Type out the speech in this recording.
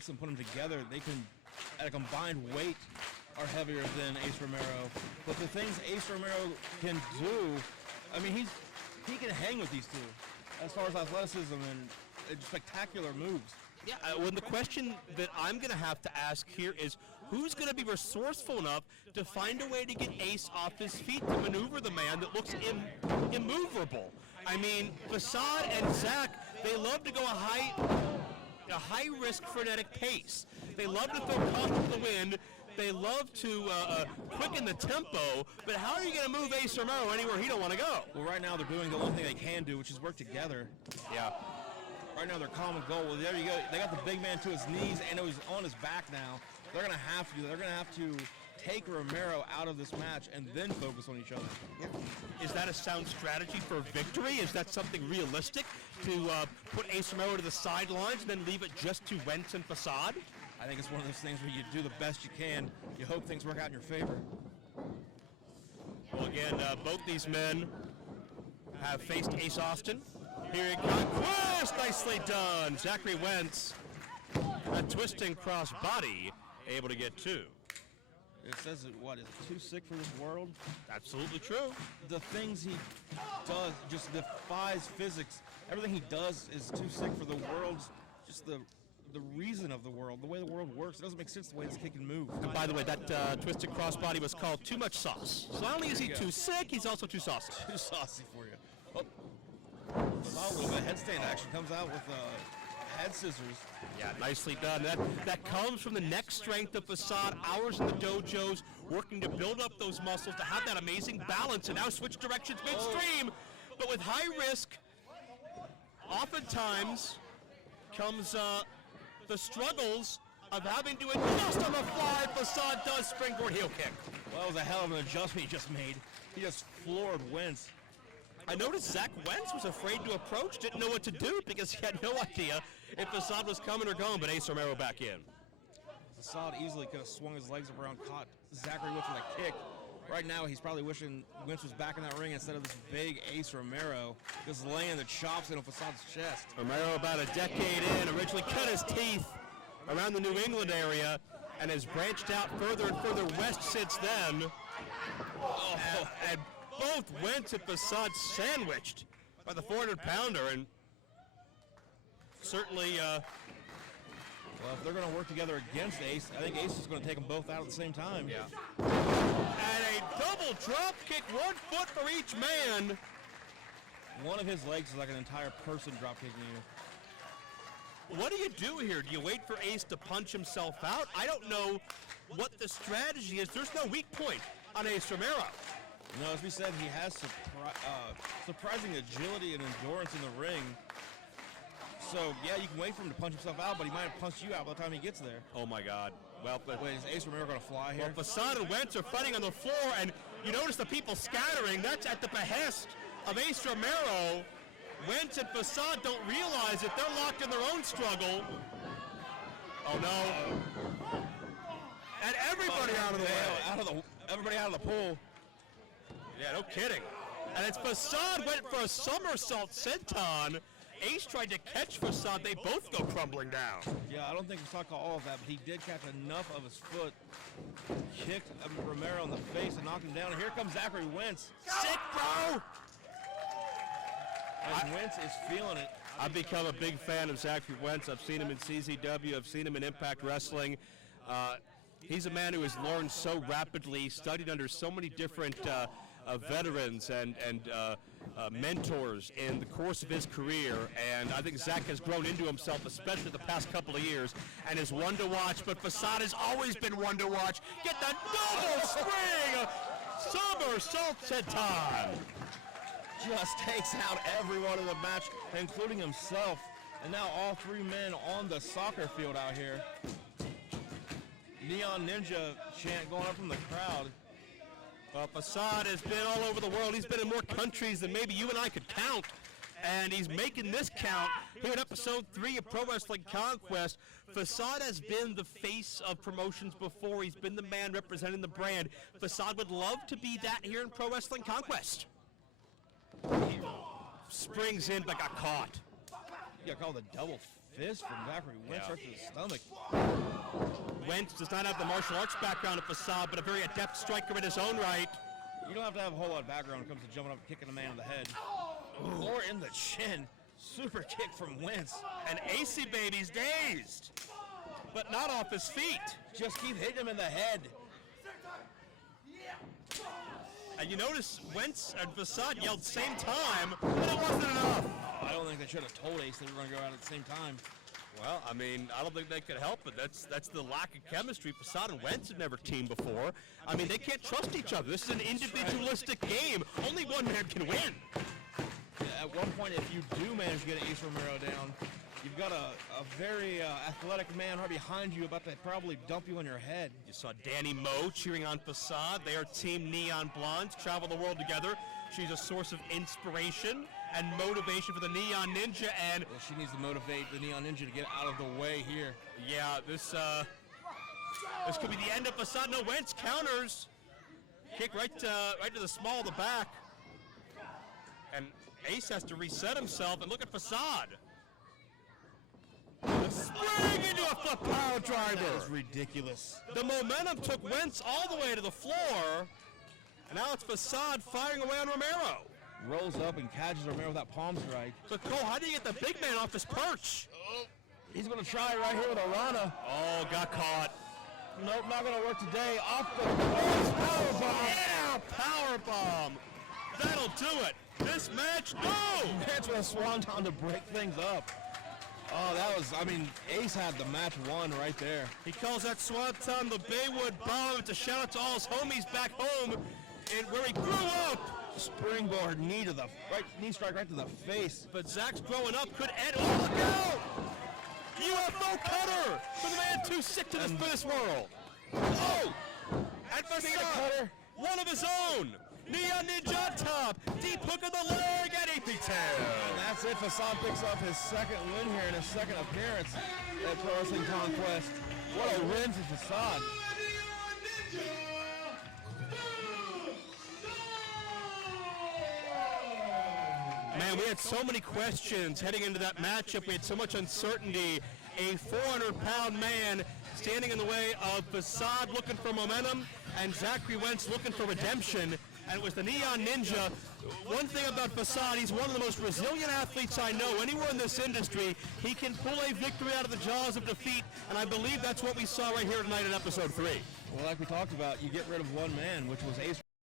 Wentz and put them together, they can, at a combined weight, are heavier than Ace Romero. But the things Ace Romero can do, I mean, he can hang with these two as far as athleticism and spectacular moves. Yeah, well, the question that I'm going to have to ask here is who's going to be resourceful enough to find a way to get Ace off his feet to maneuver the man that looks immovable? I mean, Facade and Zach, they love to go a high-risk frenetic pace. They love to throw caution to the wind. They love to quicken the tempo, but how are you going to move Ace Romero anywhere he don't want to go? Well, right now they're doing the only thing they can do, which is work together. Yeah. Right now, their common goal. Well, there you go. They got the big man to his knees, and he's on his back now. They're going to have to. They're going to have to take Romero out of this match and then focus on each other. Is that a sound strategy for victory? Is that something realistic to put Ace Romero to the sidelines and then leave it just to Wentz and Facade? I think it's one of those things where you do the best you can. You hope things work out in your favor. Well, again, both these men have faced Ace Austin. Here in Conquest, nicely done. Zachary Wentz, a twisting cross body, able to get two. It says, what, is it too sick for this world? Absolutely true. The things he does just defies physics. Everything he does is too sick for the world. Just the reason of the world, the way the world works. It doesn't make sense the way this kick and move. And by the way, that twisted crossbody was called too much sauce. So not only is he too sick, he's also too saucy. Too saucy for you. Oh. A little bit of headstand action comes out with head scissors. Yeah, nicely done. That comes from the neck strength of Facade, hours in the dojos, working to build up those muscles, to have that amazing balance, and now switch directions midstream. But with high risk, oftentimes comes the struggles of having to adjust on the fly. Facade does springboard heel kick. Well, that was a hell of an adjustment he just made. He just floored Wentz. I noticed Zach Wentz was afraid to approach, didn't know what to do because he had no idea if Facade was coming or going, but Ace Romero back in. Facade easily could have swung his legs around, caught Zachary Wentz with a kick. Right now, he's probably wishing Wentz was back in that ring instead of this big Ace Romero just laying the chops into Facade's chest. Romero, about a decade in, originally cut his teeth around the New England area and has branched out further and further west since then. And both Wentz and Facade sandwiched by the 400-pounder, and certainly... well, if they're going to work together against Ace, I think Ace is going to take them both out at the same time. Yeah. And a double drop kick, 1 foot for each man. One of his legs is like an entire person drop kicking you. What do you do here? Do you wait for Ace to punch himself out? I don't know what the strategy is. There's no weak point on Ace Romero. No, as we said, he has surprising agility and endurance in the ring. So, yeah, you can wait for him to punch himself out, but he might have punched you out by the time he gets there. Oh, my God. Well, but wait, is Ace Romero going to fly here? Well, Facade and Wentz are fighting on the floor, and you notice the people scattering. That's at the behest of Ace Romero. Wentz and Facade don't realize that they're locked in their own struggle. Oh, no. And everybody out of the way. Everybody out of the pool. Yeah, no kidding. And it's Facade went for a somersault senton. Ace tried to catch Facade. They both go crumbling down. Yeah, I don't think Facade caught all of that, but he did catch enough of his foot. Kicked Romero in the face and knocked him down. And here comes Zachary Wentz. Sick, bro! And Wentz is feeling it. I've become a big fan of Zachary Wentz. I've seen him in CZW. I've seen him in Impact Wrestling. He's a man who has learned so rapidly, studied under so many different veterans and mentors in the course of his career, and I think Zach has grown into himself, especially the past couple of years, and is one to watch. But Facade has always been one to watch. Get the double spring, somersault senton. Just takes out everyone in the match, including himself, and now all three men on the soccer field out here. Neon Ninja chant going up from the crowd. Well, Facade has been all over the world. He's been in more countries than maybe you and I could count. And he's making this count here in episode 3 of Pro Wrestling Conquest. Facade has been the face of promotions before. He's been the man representing the brand. Facade would love to be that here in Pro Wrestling Conquest. He springs in but got caught. You got called a double fist from Zachary Wentz right to the stomach. Wentz does not have the martial arts background of Facade, but a very adept striker in his own right. You don't have to have a whole lot of background when it comes to jumping up and kicking a man in the head. Or in the chin. Super kick from Wentz. And AC Baby's dazed, but not off his feet. Just keep hitting him in the head. And you notice Wentz and Facade yelled same time, but it wasn't enough. I don't think they should have told Ace they were going to go out at the same time. Well, I mean, I don't think they could help it. That's the lack of chemistry. Facade and Wentz had never teamed before. I mean, they can't trust each other. This is an individualistic game. Only one man can win. Yeah, at one point, if you do manage to get Ace Romero down, you've got a very athletic man right behind you about to probably dump you on your head. You saw Dani Moe cheering on Facade. They are Team Neon Blondes, travel the world together. She's a source of inspiration and motivation for the Neon Ninja, and well, she needs to motivate the Neon Ninja to get out of the way here. Yeah, this could be the end of Facade. No, Wentz counters. Kick right to the small of the back. And Ace has to reset himself, and look at Facade. Spring into a foot power driver. That is ridiculous. The momentum took Wentz all the way to the floor, and now it's Facade firing away on Romero. Rolls up and catches Romero with that palm strike. So Cole, how do you get the big man off his perch? He's going to try right here with a Rana. Oh, got caught. Nope, not going to work today. Off the power bomb. Yeah, power bomb. That'll do it. This match, no! That's with a swanton to break things up. Oh, that was, I mean, Ace had the match won right there. He calls that swanton the Baywood Bomb. It's a shout out to all his homies back home where he grew up. Springboard knee to the knee strike right to the face. But Zach's growing up could end. Oh, look out! UFO cutter for the man too sick to for this world. Oh! And Facade, one of his own. Neon Ninja on top. Deep hook of the leg at AP10. And that's it. Facade picks up his second win here in his second appearance at Pro Wrestling Conquest. What a win for Facade. Man, we had so many questions heading into that matchup. We had so much uncertainty. A 400-pound man standing in the way of Facade looking for momentum, and Zachary Wentz looking for redemption. And it was the Neon Ninja. One thing about Facade, he's one of the most resilient athletes I know. Anywhere in this industry, he can pull a victory out of the jaws of defeat, and I believe that's what we saw right here tonight in episode 3. Well, like we talked about, you get rid of one man, which was Ace.